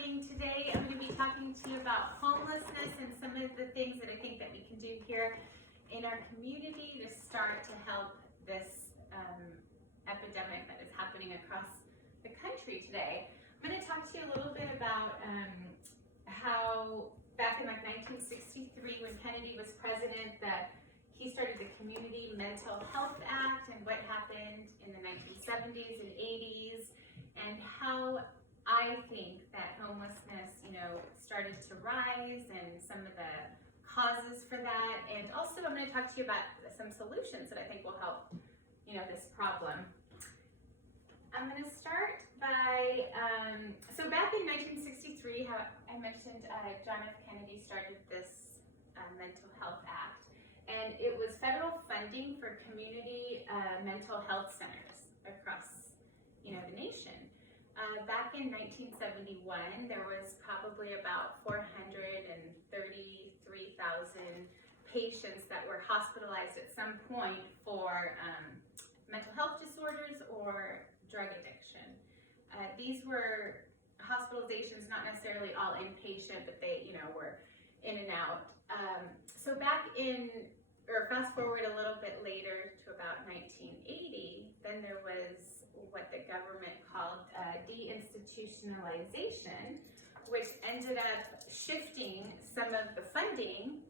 coming. Today I'm going to be talking to you about homelessness and some of the things that I think that we can do here in our community to start to help this epidemic that is happening across the country today. I'm going to talk to you a little bit about how back in like 1963 when Kennedy was president that he started the Community Mental Health Act and what happened in the 1970s and 80s and how I think that homelessness, started to rise and some of the causes for that. And also I'm going to talk to you about some solutions that I think will help, this problem. I'm going to start by, so back in 1963, how I mentioned John F. Kennedy started this Mental Health Act. And it was federal funding for community mental health centers across, the nation. Back in 1971, there was probably about 433,000 patients that were hospitalized at some point for mental health disorders or drug addiction. These were hospitalizations, not necessarily all inpatient, but they, were in and out. So back in, or fast forward a little bit later to about 1980, then there was what the government called deinstitutionalization, which ended up shifting some of the funding,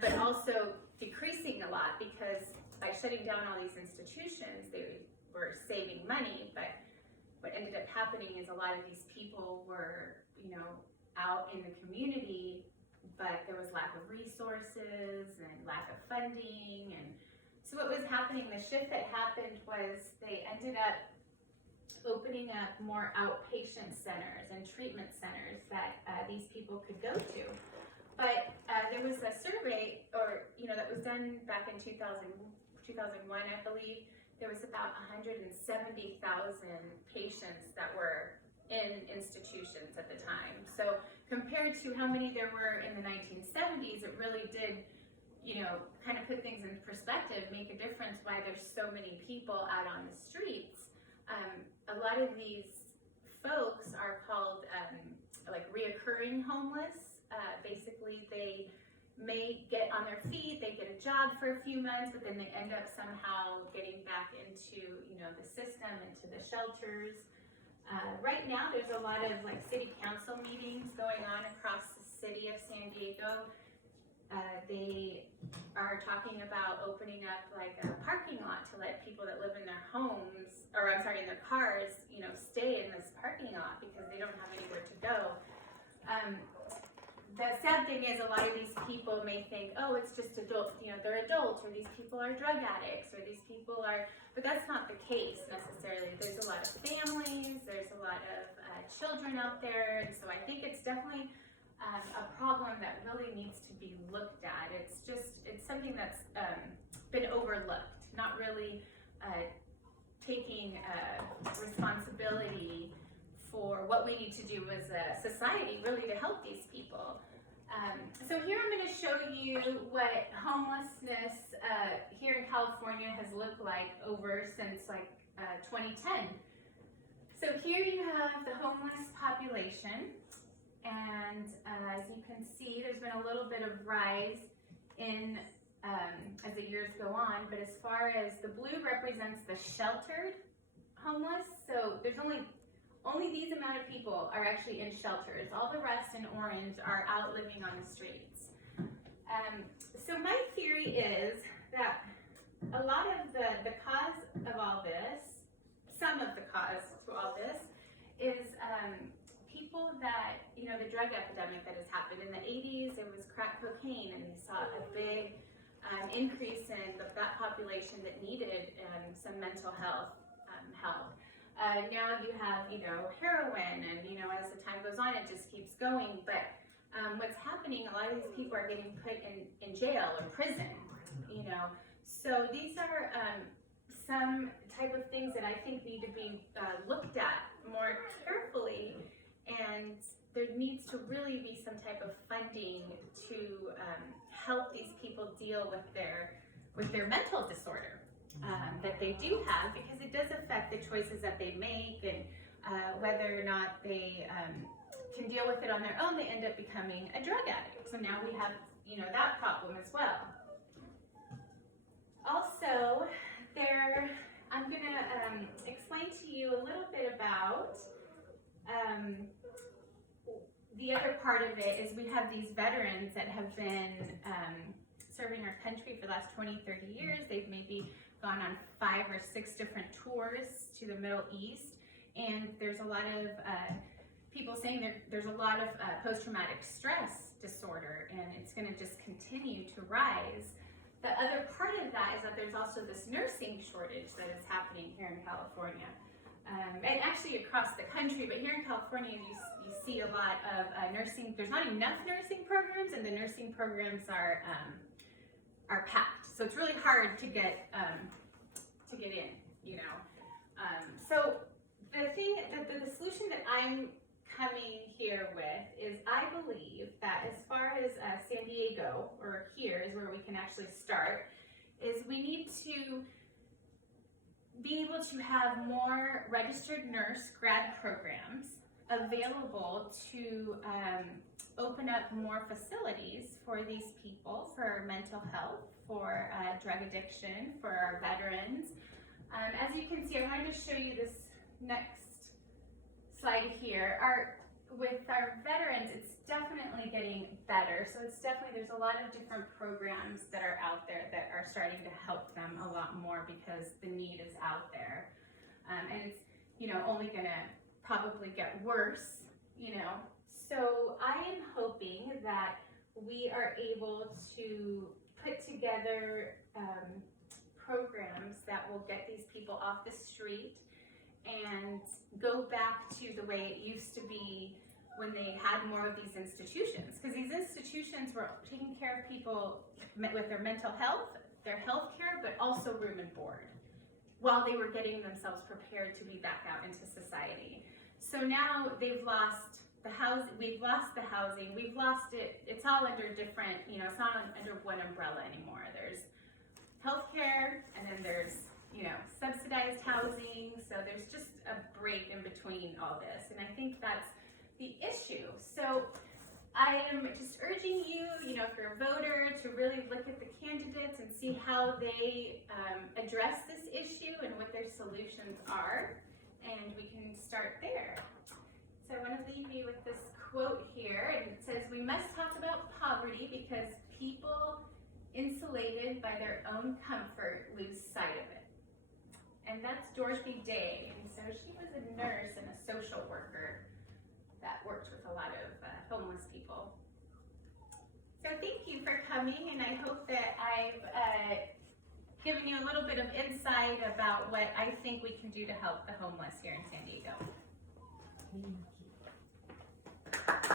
but also decreasing a lot because by shutting down all these institutions, they were saving money, but what ended up happening is a lot of these people were, out in the community, but there was lack of resources and lack of funding. And so what was happening, the shift that happened was they ended up opening up more outpatient centers and treatment centers that these people could go to. But there was a survey, or that was done back in 2001, I believe. There was about 170,000 patients that were in institutions at the time. So compared to how many there were in the 1970s, it really did, kind of put things in perspective, make a difference why there's so many people out on the streets. A lot of these folks are called like reoccurring homeless. Basically, they may get on their feet, they get a job for a few months, but then they end up somehow getting back into, the system, into the shelters. Right now, there's a lot of like city council meetings going on across the city of San Diego. They are talking about opening up like a parking lot to let people that live in their homes, or I'm sorry, in their cars, stay in this parking lot because they don't have anywhere to go. The sad thing is a lot of these people may think, oh, it's just adult, they're adults, or these people are drug addicts, or these people are, but that's not the case necessarily. There's a lot of families, there's a lot of children out there, and so I think it's definitely a problem that really needs to be looked at. It's something that's been overlooked, not really taking responsibility for what we need to do as a society really to help these people. So here I'm going to show you what homelessness here in California has looked like since 2010. So here you have the homeless population, and as you can see, there's been a little bit of rise in as the years go on, but as far as the blue represents the sheltered homeless, so there's only these amount of people are actually in shelters. All the rest in orange are out living on the streets. So my theory is that a lot of the cause of all this, some of the cause to all this, is people that, the drug epidemic that has happened. In the 80s, it was crack cocaine, and we saw a big increase in that population that needed some mental health help. Now you have, heroin, and, as the time goes on, it just keeps going. But what's happening, a lot of these people are getting put in jail or prison, So these are some type of things that I think need to be looked at more carefully, and there needs to really be some type of funding to help these people deal with their mental disorder. That they do have, because it does affect the choices that they make and whether or not they can deal with it on their own, they end up becoming a drug addict. So now we have, that problem as well. Also, I'm going to explain to you a little bit about the other part of it is we have these veterans that have been serving our country for the last 20, 30 years. They've maybe gone on 5 or 6 different tours to the Middle East, and there's a lot of people saying there's a lot of post-traumatic stress disorder, and it's going to just continue to rise. The other part of that is that there's also this nursing shortage that is happening here in California, and actually across the country, but here in California you see a lot of nursing. There's not enough nursing programs, and the nursing programs are packed, so it's really hard to get in, So the solution that I'm coming here with is, I believe that as far as San Diego, or here is where we can actually start, is we need to be able to have more registered nurse grad programs available to open up more facilities for these people, for mental health, for drug addiction, for our veterans. As you can see, I wanted to show you this next slide here. With our veterans, it's definitely getting better. So there's a lot of different programs that are out there that are starting to help them a lot more because the need is out there. And it's, only gonna probably get worse, So I am hoping that we are able to put together programs that will get these people off the street and go back to the way it used to be when they had more of these institutions. Because these institutions were taking care of people with their mental health, their health care, but also room and board, while they were getting themselves prepared to be back out into society. So now they've lost the housing, we've lost the housing, we've lost it, it's all under different, it's not under one umbrella anymore. There's healthcare, and then there's, subsidized housing, so there's just a break in between all this, and I think that's the issue. So I am just urging you, if you're a voter, to really look at the candidates and see how they address this issue and what their solutions are, and we can start there. So I want to leave you with this quote here, and it says, "We must talk about poverty because people insulated by their own comfort lose sight of it." And that's Dorothy Day, and so she was a nurse and a social worker that worked with a lot of homeless people. So thank you for coming, and I hope that I've given you a little bit of insight about what I think we can do to help the homeless here in San Diego.